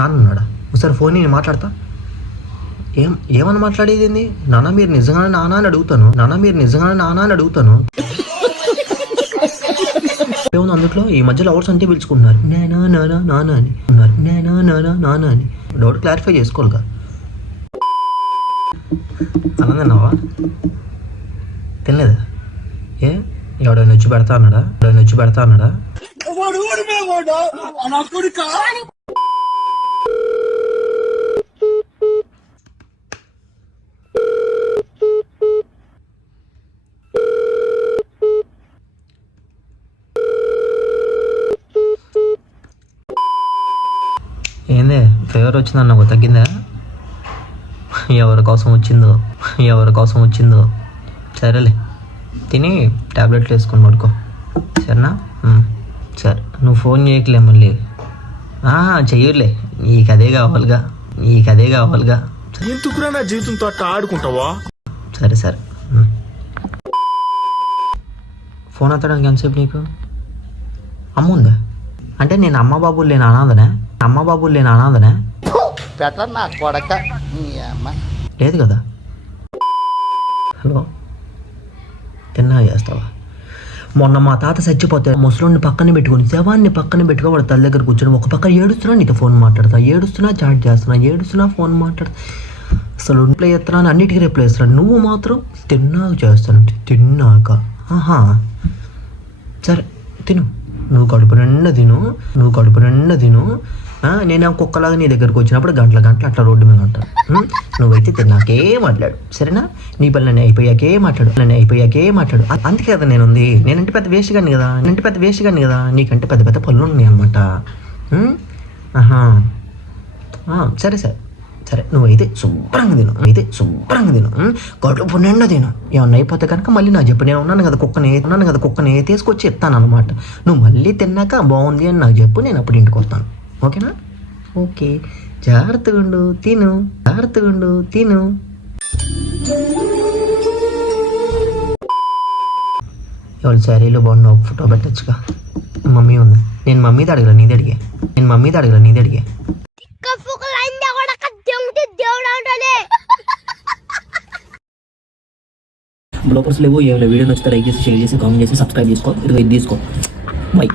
నాన్న ఉన్నాడా? ఒకసారి ఫోన్ నేను మాట్లాడతా. ఏమని మాట్లాడేది ఏంది? నాన్న మీరు నిజంగానే నాన్న అని అడుగుతాను. ఏముంది అందులో? ఈ మధ్యలో అవర్స్ అంతే పిలుచుకుంటున్నారు, నేనా నానా నానా అని ఉన్నారు, నేనా నానా నానా అని. డౌట్ క్లారిఫై చేసుకోవాలిగా. అన్నం తిన్నావా? తినలేదా? ఏ ఎవడైనా వచ్చి పెడతా అన్నాడా? ఏందే ఫీవర్ వచ్చిందన్నావు, తగ్గిందా? ఎవరి కోసం వచ్చిందో సరేలే, తిని టాబ్లెట్లు వేసుకొని పడుకో, సరేనా? సరే, నువ్వు ఫోన్ చేయకలే మళ్ళీ. చెయ్యలే, నీకు అదే కావాలిగా. ఎందుకురా నా జీవితంతో అట్లా ఆడుకుంటావా? సరే ఫోన్ ఎత్తడానికి ఎంతసేపు నీకు? అమ్మ ఉందా? అంటే నేను అమ్మ బాబులు లేని అనాథనే లేదు కదా. హలో, తిన్నా చేస్తావా? మొన్న మా తాత చచ్చిపోతే ముసలోడిని పక్కన పెట్టుకుని, శవాన్ని పక్కన పెట్టుకో, వాడు తల్లి దగ్గర కూర్చొని ఒక పక్క ఏడుస్తున్నా, నీతో ఫోన్ మాట్లాడతా, చాట్ చేస్తున్నా, ఫోన్ మాట్లాడతా, అసలు రిప్లై చేస్తున్నా, అన్నిటికీ రిప్లై చేస్తున్నాను. నువ్వు మాత్రం తిన్నాక సరే తిను, నువ్వు కడుపు నిండా తిను. నేను కుక్కలాగా నీ దగ్గరకు వచ్చినప్పుడు గంటల అట్లా రోడ్డు మీద ఉంటాను. నువ్వైతే తిన్నాకే మాట్లాడు, సరేనా? నీ పనులన్నీ అయిపోయాకే మాట్లాడు. అందుకే కదా నేనుంది. నేనంటే పెద్ద వేస్ట్ గాని కదా, నీకంటే పెద్ద పనులు ఉన్నాయి అనమాట. సరే నువ్వైతే శుభ్రంగా తిను, కడుపు నిండా తిను. ఏమన్నా అయిపోతే కనుక మళ్ళీ నాకు చెప్పు, నేను ఉన్నాను కదా కుక్కని తీసుకొచ్చి ఇస్తాను అనమాట. నువ్వు మళ్ళీ తిన్నాక బాగుంది అని నాకు చెప్పు, నేను అప్పుడు ఇంటికి వస్తాను. ఓకేనా? ఓకే, జాగ్రత్తగా ఉండు, తిను. ఎవరు శారీలో బాగున్నా ఒక ఫోటో పెట్టచ్చుగా. మమ్మీ ఉందా? నేను మమ్మీది అడగల, నీది అడిగా. బ్లోకర్స్ లేవు, వీడియో నచ్చితే లైక్ చేసి, షేర్ చేసి, కామెంట్ చేసి, సబ్స్క్రైబ్ చేసుకో. ఇది తీసుకో. బై.